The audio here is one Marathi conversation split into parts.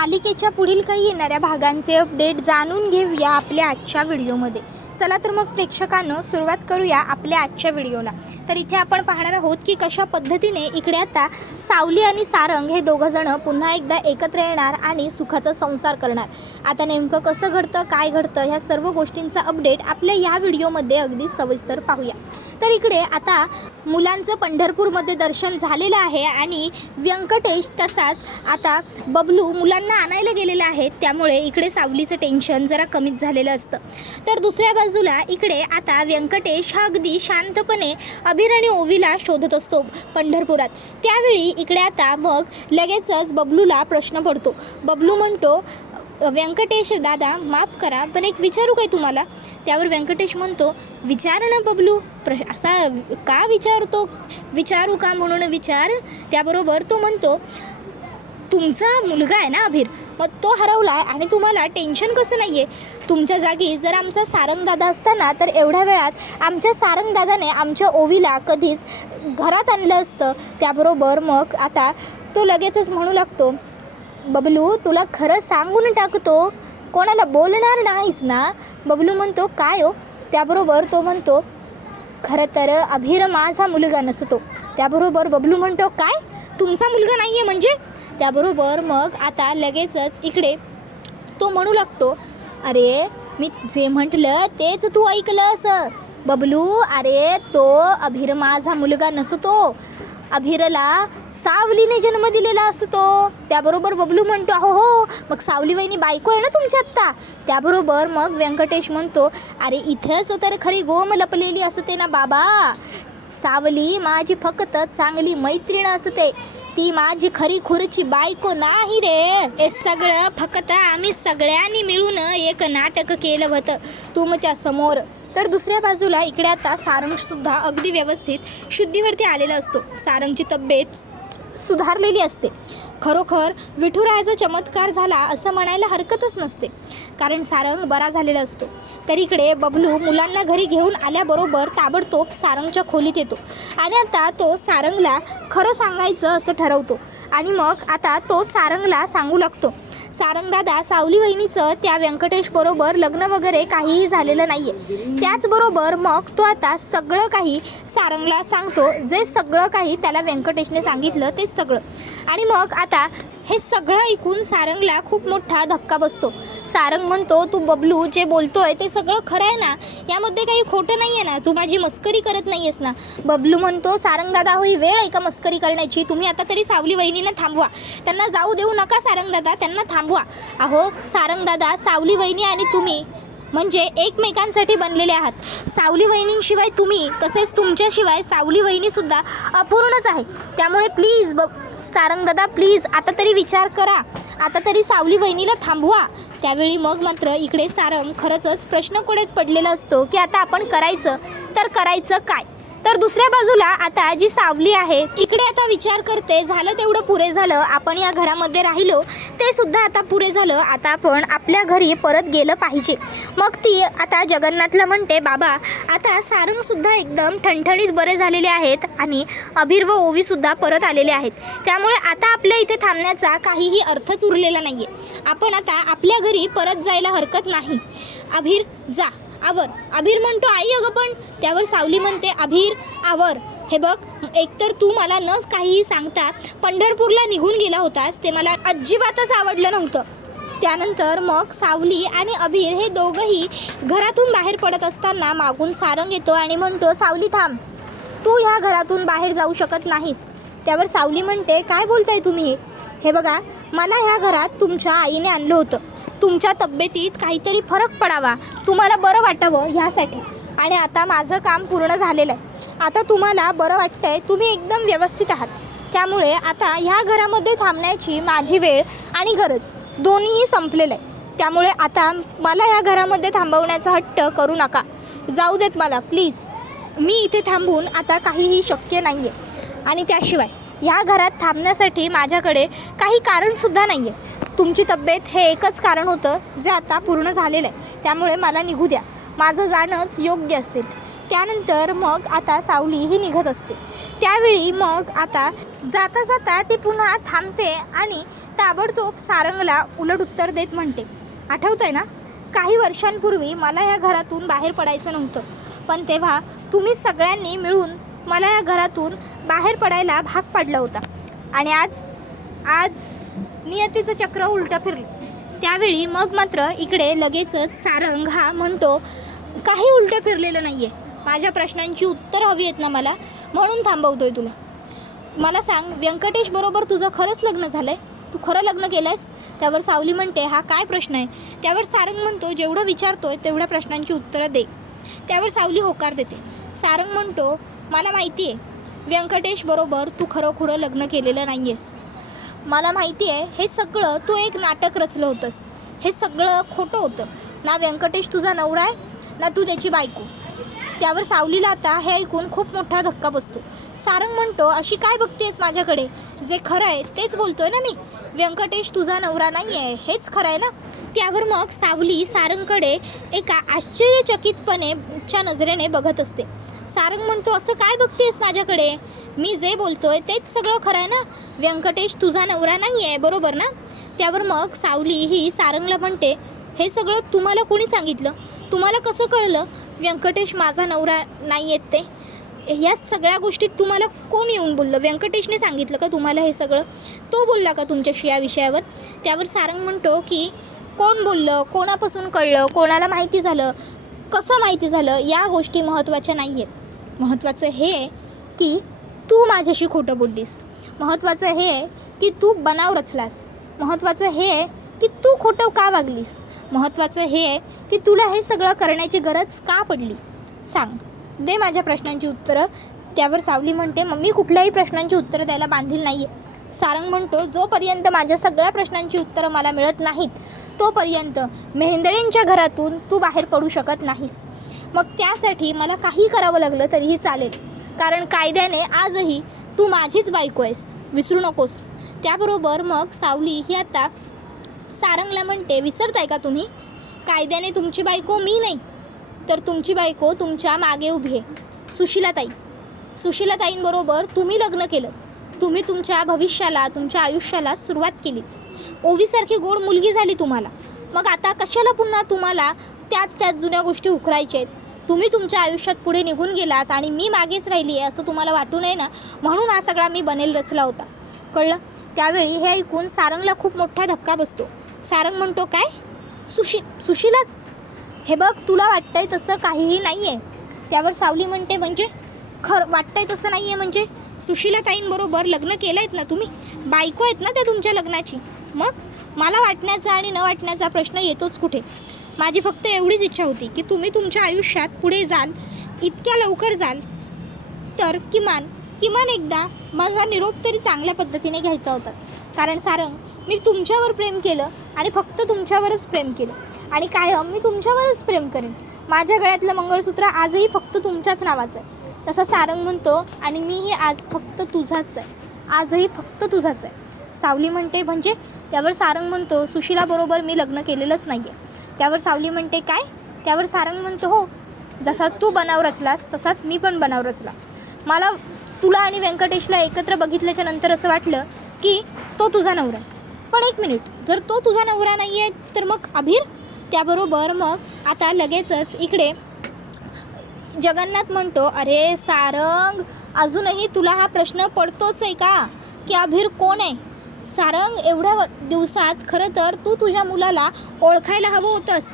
मालिकेच्या पुढील काही येणाऱ्या भागांचे अपडेट जाणून घेऊया आपल्या आजच्या व्हिडिओमध्ये। चला तर मग प्रेक्षकांनो सुरुवात करूया आपल्या आजच्या व्हिडिओला। तर इथे आपण पाहणार आहोत की कशा पद्धतीने इकडे आता सावली आणि सारंग हे दोघं जण पुन्हा एकदा एकत्र येणार आणि सुखाचा संसार करणार। आता नेमकं कसं घडतं काय घडतं ह्या सर्व गोष्टींचा अपडेट आपल्या या व्हिडिओमध्ये अगदी सविस्तर पाहूया। तर इकडे आता मुलांचं पंढरपूरमध्ये दर्शन झालेलं आहे आणि व्यंकटेश तसाच आता बबलू मुलांना आणायला गेलेला आहे, त्यामुळे इकडे सावलीचं टेन्शन जरा कमीच झालेलं असतं। तर दुसऱ्या बाजूला इकडे आता व्यंकटेश हा अगदी शांतपणे अभिर आणि ओवीला शोधत असतो पंढरपुरात। त्यावेळी इकडे आता मग लगेचच बबलूला प्रश्न पडतो। बबलू म्हणतो, व्यंकटेश दादा माफ करा पण एक विचारू काय तुम्हाला? त्यावर व्यंकटेश म्हणतो, विचार ना बबलू, असा का विचारतो? विचारू का म्हणून विचार। त्याबरोबर तो म्हणतो, तुमचा मुलगा आहे ना अभिर, मग तो हरवला आहे आणि तुम्हाला टेन्शन कसं नाही आहे? तुमच्या जागी जर आमचा सारंग दादा असताना तर एवढ्या वेळात आमच्या सारंग दादाने आमच्या ओवीला कधीच घरात आणलं असतं। त्याबरोबर मग आता तो लगेचच म्हणू लागतो, बबलू तुला खरं सांगून टाकतो, कोणाला बोलणार नाहीस ना? बबलू म्हणतो, काय हो? त्याबरोबर तो म्हणतो, खरं तर अभिर माझा मुलगा नसतो। त्याबरोबर बबलू म्हणतो, काय तुमचा मुलगा नाही आहे म्हणजे? त्याबरोबर मग आता लगेचच इकडे तो म्हणू लागतो, अरे मी जे म्हटलं तेच तू ऐकलं असं बबलू, अरे तो अभिर माझा मुलगा नसतो, अभिरला सावलीने जन्म दिलेला असतो। त्याबरोबर बबलू म्हणतो, हो मग सावली वहिनी बायको आहे ना तुमची आत्ता? त्याबरोबर मग व्यंकटेश म्हणतो, अरे इथंच तर खरी गोम लपलेली असते ना बाबा, सावली माझी फक्त चांगली मैत्रीण असते, ती माझी खरी खुरची बायको नाही रे। हे सगळं फक्त आम्ही सगळ्यांनी मिळून एक नाटक केलं होतं तुमच्या समोर। तर दुसऱ्या बाजूला इकडे आता सारंगसुद्धा अगदी व्यवस्थित शुद्धीवरती आलेला असतो। सारंगची तब्येत सुधारलेली असते। खरोखर विठुरायाचा चमत्कार झाला असं म्हणायला हरकतच नसते, कारण सारंग बरा झालेला असतो। तर इकडे बबलू मुलांना घरी घेऊन आल्याबरोबर ताबडतोब सारंगच्या खोलीत येतो आणि आता तो सारंगला खरं सांगायचं असं ठरवतो आणि मग आता तो सारंगला सांगू लागतो, सारंग दादा सावली वहिनीचं त्या व्यंकटेश बरोबर लग्न वगैरे काहीही झालेलं नाही आहे। त्याचबरोबर मग तो आता सगळं काही सारंगला सांगतो, जे सगळं काही त्याला व्यंकटेशने सांगितलं ते सगळं। आणि मग आता हे सगळं ऐकून सारंगला खूप मोठा धक्का बसतो। सारंग म्हणतो, तू बबलू जे बोलतोय ते सगळं खरं आहे ना? यामध्ये काही खोटं नाही आहे ना? तू माझी मस्करी करत नाही आहेस ना? बबलू म्हणतो, सारंग दादा होई वेळ आहे का मस्करी करण्याची? तुम्ही आता तरी सावली वहिनीने थांबवा, त्यांना जाऊ देऊ नका सारंग दादा, त्यांना थांबवा। अहो सारंग दादा, सावली वहिनी आणि तुम्ही म्हणजे एकमेकांसाठी बनलेले आहात। सावली वहिनींशिवाय तुम्ही तसेच तुमच्याशिवाय सावली वहिनीसुद्धा अपूर्णच आहे। त्यामुळे प्लीज सारंग दादा प्लीज आता तरी विचार करा, आता तरी सावली वहिनीला थांबवा। त्यावेळी मग मात्र इकडे सारंग खरंच प्रश्नकोड्यात पडलेला असतो की आता आपण करायचं तर करायचं काय? तर दुसऱ्या बाजूला आता जी सावली आहे इकडे आता विचार करते, झालं तेवढं पुरे झालं, आपण या घरामध्ये राहिलो ते सुद्धा आता पुरे झालं, आता आपण आपल्या घरी परत गेलं पाहिजे। मग ती आता जगन्नाथला म्हणते, बाबा आता सारंगसुद्धा एकदम ठणठणीत बरे झालेले आहेत आणि अभिर व ओवीसुद्धा परत आलेले आहेत, त्यामुळे आता आपल्या इथे थांबण्याचा काहीही अर्थच उरलेला नाही आहे, आपण आता आपल्या घरी परत जायला हरकत नाही। अभिर जा आवर। अभिर म्हणतो, आई अगं पण। त्यावर सावली म्हणते, अभिर आवर, हे बघ एकतर तू मला न काहीही सांगता पंढरपूरला निघून गेला होतास, ते मला अजिबातच आवडलं नव्हतं। त्यानंतर मग सावली आणि अभिर हे दोघंही घरातून बाहेर पडत असताना मागून सारंग येतो आणि म्हणतो, सावली थांब, तू ह्या घरातून बाहेर जाऊ शकत नाहीस। त्यावर सावली म्हणते, काय बोलताय तुम्ही? हे बघा मला ह्या घरात तुमच्या आईने आणलं होतं, तुमच्या तब्येतीत काहीतरी फरक पडावा, तुम्हाला बरं वाटावं ह्यासाठी, आणि आता माझं काम पूर्ण झालेलं आहे, आता तुम्हाला बरं वाटतंय, तुम्ही एकदम व्यवस्थित आहात, त्यामुळे आता ह्या घरामध्ये थांबण्याची माझी वेळ आणि गरज दोन्हीही संपलेलं आहे, त्यामुळे आता मला ह्या घरामध्ये थांबवण्याचा हट्ट करू नका, जाऊ देत मला प्लीज, मी इथे थांबून आता काहीही शक्य नाही आहे, आणि त्याशिवाय ह्या घरात थांबण्यासाठी माझ्याकडे काही कारणसुद्धा नाही आहे, तुमची तब्येत हे एकच कारण होतं जे आता पूर्ण झालेलं आहे, त्यामुळे मला निघू द्या, माझं जाणंच योग्य असेल। त्यानंतर मग आता सावली ही निघत असते. त्यावेळी मग आता जाता जाता ती पुन्हा थांबते आणि ताबडतोब सारंगला उलट उत्तर देत म्हणते, आठवतं आहे ना, काही वर्षांपूर्वी मला या घरातून बाहेर पडायचं नव्हतं, पण तेव्हा तुम्ही सगळ्यांनी मिळून मला या घरातून बाहेर पडायला भाग पाडला होता. आणि आज नियतीचं चक्र उलटं फिरलं. त्यावेळी मग मात्र इकडे लगेचच सारंग हा म्हणतो, काही उलटं फिरलेलं नाही आहे. माझ्या प्रश्नांची उत्तर हवी आहेत ना मला, म्हणून थांबवतोय तुला. मला सांग, व्यंकटेश बरोबर तुझं खरंच लग्न झालं आहे? तू खरं लग्न केलं आहेस? त्यावर सावली म्हणते, हा काय प्रश्न आहे? त्यावर सारंग म्हणतो, जेवढं विचारतोय तेवढ्या प्रश्नांची उत्तरं दे. त्यावर सावली होकार देते. सारंग म्हणतो, मला माहिती आहे व्यंकटेश बरोबर तू खरं लग्न केलेलं नाही आहेस. मला माहिती आहे हे सगळं तू एक नाटक रचलं होतंस. हे सगळं खोटं होतं. ना व्यंकटेश तुझा नवरा आहे ना तू त्याची बायको. त्यावर सावलीला आता हे ऐकून खूप मोठा धक्का बसतो. सारंग म्हणतो, अशी काय बघतेस माझ्याकडे? जे खरं आहे तेच बोलतोय ना मी. व्यंकटेश तुझा नवरा नाही आहे, हेच खरं आहे ना. त्यावर मग सावली सारंगकडे एका आश्चर्यचकितपणेच्या नजरेने बघत असते. सारंग म्हणतो, असं काय बघतेस माझ्याकडे? मी जे बोलतोय तेच सगळं खरं आहे ना. व्यंकटेश तुझा नवरा नाही आहे, बरोबर ना? त्यावर मग सावली ही सारंगला म्हणते, हे सगळं तुम्हाला कोणी सांगितलं? तुम्हाला कसं कळलं व्यंकटेश माझा नवरा नाही आहेत ते? या सगळ्या गोष्टीत तुम्हाला कोण येऊन बोललं? व्यंकटेशने सांगितलं का तुम्हाला हे सगळं? तो बोलला का तुमच्याशी या विषयावर? त्यावर सारंग म्हणतो की कोण बोललं, कोणापासून कळलं, कोणाला माहिती झालं, कसं माहिती झालं, या गोष्टी महत्त्वाच्या नाही आहेत. महत्त्वाचं हे आहे की तू माझ्याशी खोटं बोललीस. महत्त्वाचं हे आहे की तू बनाव रचलास. महत्त्वाचं हे आहे की तू खोटं का वागलीस. महत्त्वाचं हे आहे की तुला हे सगळं करण्याची गरज का पडली. सांग, दे माझ्या प्रश्नांची उत्तरं. त्यावर सावली म्हणते, मी कुठल्याही प्रश्नांची उत्तरं द्यायला बांधील नाही आहे. सारंग म्हणतो, जोपर्यंत माझ्या सगळ्या प्रश्नांची उत्तरं मला मिळत नाहीत तोपर्यंत मेहेंदळेंच्या घरातून तू बाहेर पडू शकत नाहीस. मग त्यासाठी मला काही करावं लागलं तरीही चालेल, कारण कायद्याने आजही तू माझीच बायको आहेस, विसरू नकोस. त्याबरोबर मग सावली ही आता सारंगला म्हणते, विसरताय का तुम्ही? कायद्याने तुमची बायको मी नाही, तर तुमची बायको तुमच्या मागे उभी आहे, सुशीलाताई. सुशीलाताईंबरोबर तुम्ही लग्न केलं. तुम्ही तुमच्या भविष्याला, तुमच्या आयुष्याला सुरुवात केलीत. ओवीसारखी गोड मुलगी झाली तुम्हाला. मग आता कशाला पुन्हा तुम्हाला त्याच जुन्या गोष्टी उकरायच्या आहेत? तुम्ही तुमच्या आयुष्यात पुढे निघून गेलात आणि मी मागेच राहिली आहे असं तुम्हाला वाटू नये ना, म्हणून हा सगळा मी बनेल रचला होता, कळलं? त्यावेळी हे ऐकून सारंगला खूप मोठा धक्का बसतो. सारंग म्हणतो, काय सुशीलाच? हे बघ, तुला वाटतंय तसं काहीही नाही आहे. त्यावर सावली म्हणते, म्हणजे खरं वाटतंय तसं नाही आहे म्हणजे? सुशीलाताईंबरोबर लग्न केलं आहेत ना तुम्ही, बायको आहेत ना त्या तुमच्या लग्नाची. मग मला वाटण्याचा आणि न वाटण्याचा प्रश्न येतोच कुठे? माझी फक्त एवढीच इच्छा होती की तुम्ही तुमच्या आयुष्यात पुढे जाल, इतक्या लवकर जाल तर किमान एकदा माझा निरोप तरी चांगल्या पद्धतीने घ्यायचा होता. कारण सारंग, मी तुमच्यावर प्रेम केलं आणि फक्त तुमच्यावरच प्रेम केलं आणि कायम मी तुमच्यावरच प्रेम करेन. माझ्या गळ्यातलं मंगळसूत्र आजही फक्त तुमच्याच नावाचं आहे. तसा सारंग म्हणतो, आणि मीही आज फक्त तुझाच आहे, आजही फक्त तुझाच आहे. सावली म्हणते, म्हणजे? त्यावर सारंग म्हणतो, सुशीलाबरोबर मी लग्न केलेलंच नाही आहे. त्यावर सावली म्हणते, काय? त्यावर सारंग म्हणतो, हो, जसा तू बनाव रचलास तसाच मी पण बनाव रचला. मला तुला आणि व्यंकटेशला एकत्र बघितल्याच्या नंतर असं वाटलं की तो तुझा नवरा आहे. पण एक मिनिट, जर तो तुझा नवरा नाही आहे तर मग अभिर? त्याबरोबर मग आता लगेचच इकडे जगन्नाथ म्हणतो, अरे सारंग, अजूनही तुला हा प्रश्न पडतोच आहे का की अभिर कोण आहे? सारंग, एवढ्या दिवसात खरं तर तू तुझ्या मुलाला ओळखायला हवं होतंस.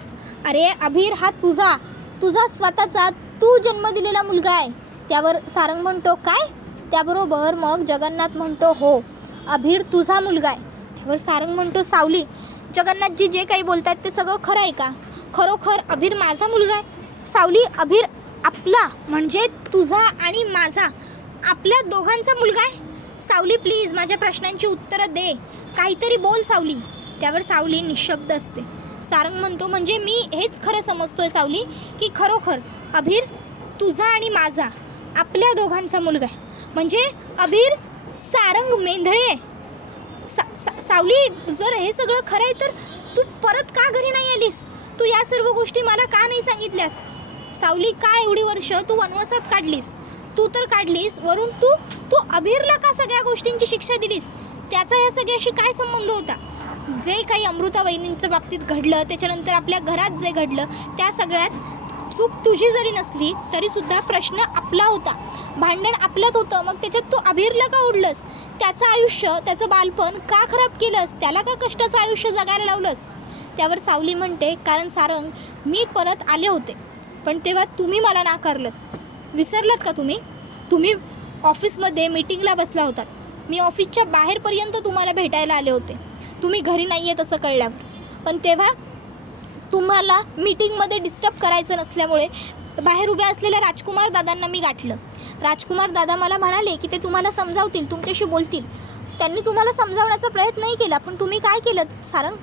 अरे अभिर हा तुझा स्वतःचा तू जन्म दिलेला मुलगा आहे. त्यावर सारंग म्हणतो, काय? त्याबरोबर मग जगन्नाथ म्हणतो, हो, अभिर तुझा मुलगा आहे. त्यावर सारंग म्हणतो, सावली, जगन्नाथजी जे काही बोलतात ते सगळं खरं आहे का? खरोखर अभिर माझा मुलगा आहे? सावली, अभिर आपला म्हणजे तुझा आणि माझा, आपल्या दोघांचा मुलगा आहे? सावली, प्लीज माझ्या प्रश्नांची उत्तरं दे, काहीतरी बोल सावली. त्यावर सावली निशब्द असते. सारंग म्हणतो, म्हणजे मी हेच खरं समजतोय सावली की खरोखर अभिर तुझा आणि माझा, आपल्या दोघांचा मुलगा आहे. म्हणजे अभिर सारंग मेंढळे. सावली, जर हे सगळं खरं आहे तर तू परत का घरी नाही आलीस? तू या सर्व गोष्टी मला का नाही सांगितल्यास? सावली का एवढी वर्ष तू वनवासात काढलीस, तू तर काढलीस, वरून तू अभिरला का सगळ्या गोष्टींची शिक्षा दिलीस? त्याचा ह्या सगळ्याशी काय संबंध होता? जे काही अमृता वहिनींच्या बाबतीत घडलं, त्याच्यानंतर आपल्या घरात जे घडलं, त्या सगळ्यात चूक तुझी जरी नसली तरी सुद्धा प्रश्न आपला होता, भांडण आपल्यात होतं. मग त्याच्यात तू अभिरला का ओढलंस? त्याचं आयुष्य, त्याचं बालपण का खराब केलंस? त्याला का कष्टाचं आयुष्य जगायला लावलंस? त्यावर सावली म्हणते, कारण सारंग, मी परत आले होते, पण तेव्हा तुम्ही मला नाकारलं. विसरलात का तुम्ही ऑफिसमध्ये मीटिंगला बसला होतात. मी ऑफिसच्या बाहेरपर्यंत तुम्हाला भेटायला आले होते. तुम्ही घरी नाही आहेत असं कळल्यावर. पण तेव्हा तुम्हाला मीटिंगमध्ये डिस्टर्ब करायचं नसल्यामुळे बाहेर उभ्या असलेल्या राजकुमार दादांना मी गाठलं. राजकुमार दादा मला म्हणाले की ते तुम्हाला समजावतील, तुमच्याशी बोलतील. त्यांनी तुम्हाला समजावण्याचा प्रयत्नही केला, पण तुम्ही काय केलं सारंग?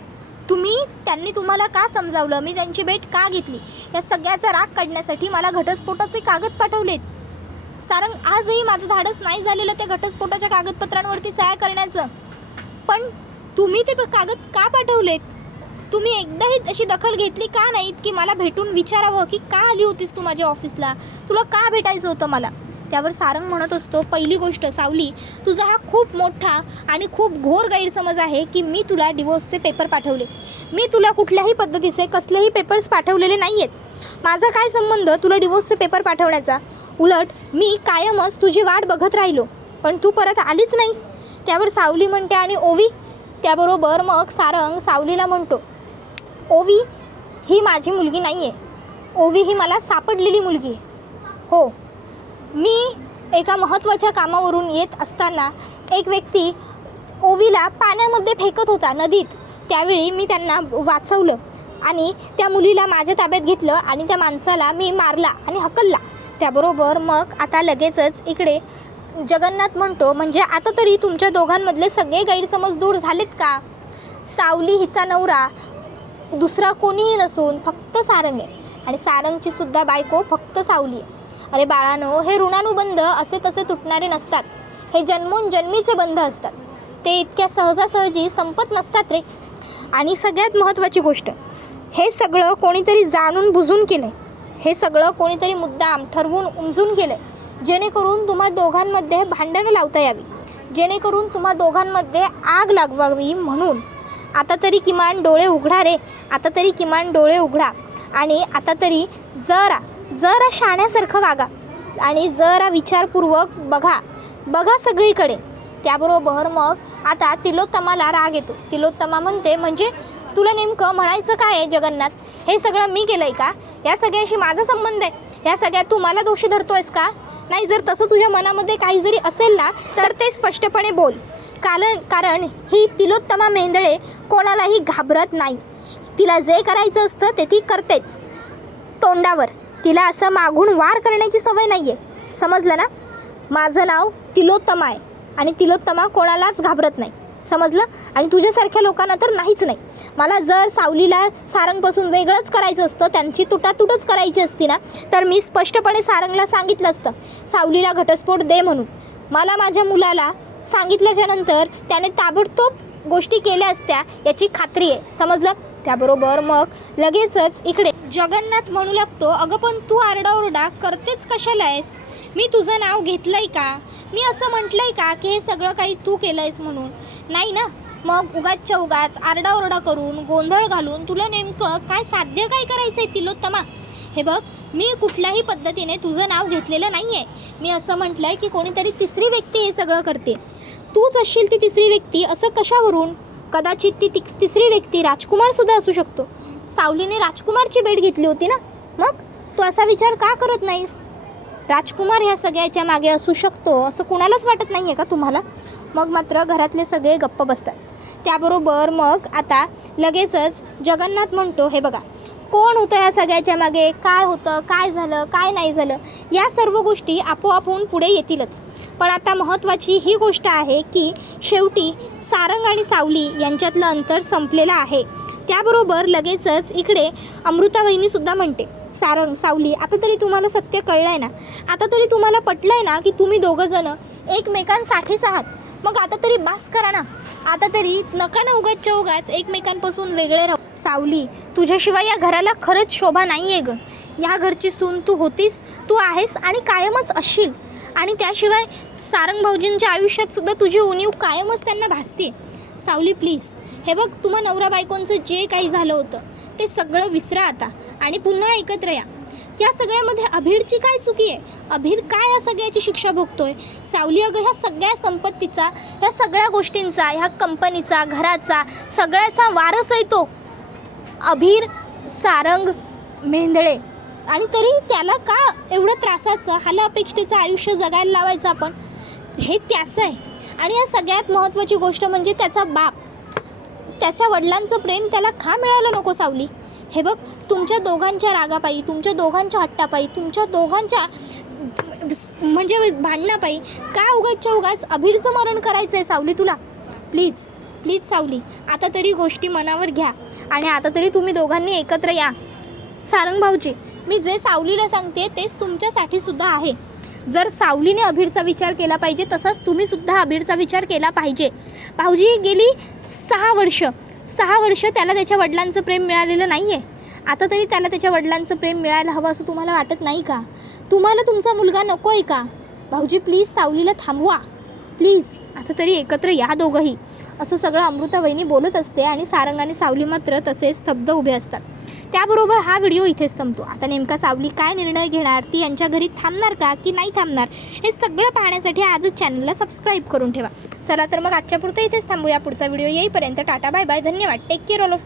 त्यांनी तुम्हाला का समजावलं? मी त्यांची भेट का घेतली? या सगळ्याचा राग काढण्यासाठी मला घटस्फोटाचे कागद पाठवलेत. सारंग, आजही माझं धाडस नाही झालेलं त्या घटस्फोटाच्या कागदपत्रांवरती सह्या करण्याचं. पण तुम्ही ते कागद का पाठवलेत? तुम्ही एकदाही अशी दखल घेतली का नाहीत की मला भेटून विचारावं की का आली होतीस तू माझ्या ऑफिसला, तुला का भेटायचं होतं मला? त्यावर सारंग म्हणत असतो, पहिली गोष्ट सावली, तुझा हा खूप मोठा आणि खूप घोर गैरसमज आहे की मी तुला डिवोर्सचे पेपर पाठवले. मी तुला कुठल्याही पद्धतीचे कसलेही पेपर्स पाठवलेले नाही आहेत. माझा काय संबंध तुला डिवोर्सचे पेपर पाठवण्याचा? उलट मी कायमच तुझी वाट बघत राहिलो, पण तू परत आलीच नाहीस. त्यावर सावली म्हणते, आणि ओवी? त्याबरोबर मग सारंग सावलीला म्हणतो, ओवी ही माझी मुलगी नाही आहे. ओवी ही मला सापडलेली मुलगी आहे. हो, मी एका महत्त्वाच्या कामावरून येत असताना एक व्यक्ती ओवीला पाण्यामध्ये फेकत होता, नदीत. त्यावेळी मी त्यांना वाचवलं आणि त्या मुलीला माझ्या ताब्यात घेतलं आणि त्या माणसाला मी मारला आणि हकलला. त्याबरोबर मग आता लगेचच इकडे जगन्नाथ म्हणतो, म्हणजे आता तरी तुमच्या दोघांमधले सगळे गैरसमज दूर झालेत का? सावली हिचा नवरा दुसरा कोणीही नसून फक्त सारंग आहे, आणि सारंगची सुद्धा बायको फक्त सावली आहे. अरे बाळांनो, हे ऋणानुबंध असे तसे तुटणारे नसतात. हे जन्मोनजन्मीचे बंध असतात. ते इतक्या सहजासहजी संपत नसतात रे. आणि सगळ्यात महत्त्वाची गोष्ट, हे सगळं कोणीतरी जाणून बुजून केलं. हे सगळं कोणीतरी मुद्दाम ठरवून उमजून केलं, जेणेकरून तुम्हा दोघांमध्ये भांडणं लावता यावी, जेणेकरून तुम्हा दोघांमध्ये आग लागवावी. म्हणून आता तरी किमान डोळे उघडा रे, आता तरी किमान डोळे उघडा, आणि आता तरी जरा शाण्यासारखं वागा, आणि जरा विचारपूर्वक बघा सगळीकडे. त्याबरोबर मग आता तिलोत्तमाला राग येतो. तिलोत्तमा म्हणते, म्हणजे तुला नेमकं म्हणायचं काय आहे जगन्नाथ? हे सगळं मी केलं आहे का? या सगळ्याशी माझा संबंध आहे? या सगळ्यात तू मला दोषी धरतोयस का? नाही, जर तसं तुझ्या मनामध्ये काही जरी असेल ना, तर ते स्पष्टपणे बोल. कारण ही तिलोत्तमा मेंदळे कोणालाही घाबरत नाही. तिला जे करायचं असतं ते ती करतेच तोंडावर. तिला असं मागून वार करण्याची सवय नाही आहे, समजलं ना? माझं नाव तिलोत्तमा आहे, आणि तिलोत्तमा कोणालाच घाबरत नाही, समजलं? आणि तुझ्यासारख्या लोकांना तर नाहीच नाही. मला जर सावलीला सारंगपासून वेगळंच करायचं असतं, त्यांची तुटातुटच करायची असती ना, तर मी स्पष्टपणे सारंगला सांगितलं असतं, सावलीला घटस्फोट दे म्हणून. मला माझ्या मुलाला सांगितल्याच्यानंतर त्याने ताबडतोब गोष्टी केल्या असत्या, याची खात्री आहे, समजलं? त्याबरोबर मग लगेचच इकडे जगन्नाथ म्हणू लागतो, अगं पण तू आरडाओरडा करतेच कशाला आहेस? मी तुझं नाव घेतलं आहे का? मी असं म्हटलं आहे का की हे सगळं काही तू केलं आहेस म्हणून? नाही ना. मग उगाचच्या उगाच आरडाओरडा करून गोंधळ घालून तुला नेमकं काय साध्य काय करायचं आहे तिलोत्तमा? हे बघ, मी कुठल्याही पद्धतीने तुझं नाव घेतलेलं नाही आहे. मी असं म्हटलं आहे की कोणीतरी तिसरी व्यक्ती हे सगळं करते. तूच असशील ती तिसरी व्यक्ती, असं कशावरून? कदाचित ती तिसरी व्यक्ती राजकुमारसुद्धा असू शकतो. सावलीने राजकुमारची भेट घेतली होती ना, मग तू असा विचार का करत नाहीस? राजकुमार ह्या सगळ्याच्या मागे असू शकतो असं कुणालाच वाटत नाही आहे का तुम्हाला? मग मात्र घरातले सगळे गप्प बसतात. त्याबरोबर मग आता लगेचच जगन्नाथ म्हणतो, हे बघा, कोण होतं ह्या सगळ्याच्या मागे? काय होतं? काय झालं? काय नाही झालं? या सर्व गोष्टी आपोआप होऊन पुढे येतीलच. पण आता महत्त्वाची ही गोष्ट आहे की शेवटी सारंग आणि सावली यांच्यातलं अंतर संपलेलं आहे. त्याबरोबर लगेचच इकडे अमृता वहिनीसुद्धा म्हणते, सारंग, सावली, आता तरी तुम्हाला सत्य कळलं आहे ना? आता तरी तुम्हाला पटलं आहे ना की तुम्ही दोघंजणं एकमेकांसाठीच आहात? मग आता तरी बास करा ना. आता तरी नका ना उगाचच्या उगाच एकमेकांपासून वेगळे राहू. सावली, तुझ्याशिवाय या घराला खरंच शोभा नाही आहे गं. या घरची सून तू होतीस, तू आहेस आणि कायमच असशील. आणि त्याशिवाय सारंग भाऊजींच्या आयुष्यात सुद्धा तुझी उणीव कायमच त्यांना भासते. सावली प्लीज, हे बघ, तुम्हा नवरा बायकोंचं जे काही झालं होतं ते सगळं विसरा आता आणि पुन्हा एकत्र या. या सगळ्यामध्ये अभिरची काय चुकी आहे? अभिर काय या सगळ्याची शिक्षा भोगतोय? सावली अगं, ह्या सगळ्या संपत्तीचा, ह्या सगळ्या गोष्टींचा, ह्या कंपनीचा, घराचा, सगळ्याचा वारस आहे तो अभिर सारंग मेंदळे. आणि तरी त्याला का एवढं त्रासाचं, हालाअपेक्षेचं आयुष्य जगायला लावायचं आपण? हे त्याचं आहे. आणि या सगळ्यात महत्त्वाची गोष्ट म्हणजे त्याचा बाप, त्याच्या वडिलांचं प्रेम त्याला का मिळायला नको सावली? हे बघ, तुमच्या दोघांच्या रागापायी, तुमच्या दोघांच्या हट्टापायी, तुमच्या दोघांच्या म्हणजे भांडणापायी का उगाच अभिरचं मरण करायचं आहे सावली तुला? प्लीज प्लीज सावली, आता तरी गोष्टी मनावर घ्या आणि आता तरी तुम्ही दोघांनी एकत्र या. सारंग भाऊजी, मी जे सावलीला सांगते तेच तुमच्यासाठी सुद्धा आहे. जर सावलीने अभिरचा विचार केला पाहिजे तसाच तुम्ही सुद्धा अभिरचा विचार केला पाहिजे. भाऊजी, गेली 6 वर्ष त्याला त्याच्या वडिलांचं प्रेम मिळालेलं नाही आहे. आता तरी त्याला त्याच्या वडिलांचं प्रेम मिळायला हवं असं तुम्हाला वाटत नाही का? तुम्हाला तुमचा मुलगा नको आहे का? भाऊजी प्लीज सावलीला थांबवा, प्लीज. आता तरी एकत्र या दोघंही, असं सगळं अमृता वहिनी बोलत असते आणि सारंग आणि सावली मात्र तसेच स्तब्ध उभे असतात. त्याबरोबर हा व्हिडिओ इथेच संपतो. आता नेमका सावली काय निर्णय घेणार, ती यांच्या घरी थांबणार का की नाही थांबणार, हे सगळं पाहण्यासाठी आजच चॅनलला सबस्क्राईब करून ठेवा. चला तर मग आजच्या पुरतं इथेच थांबूया. पुढचा व्हिडिओ येईपर्यंत टाटा बाय बाय, धन्यवाद, take care all of you.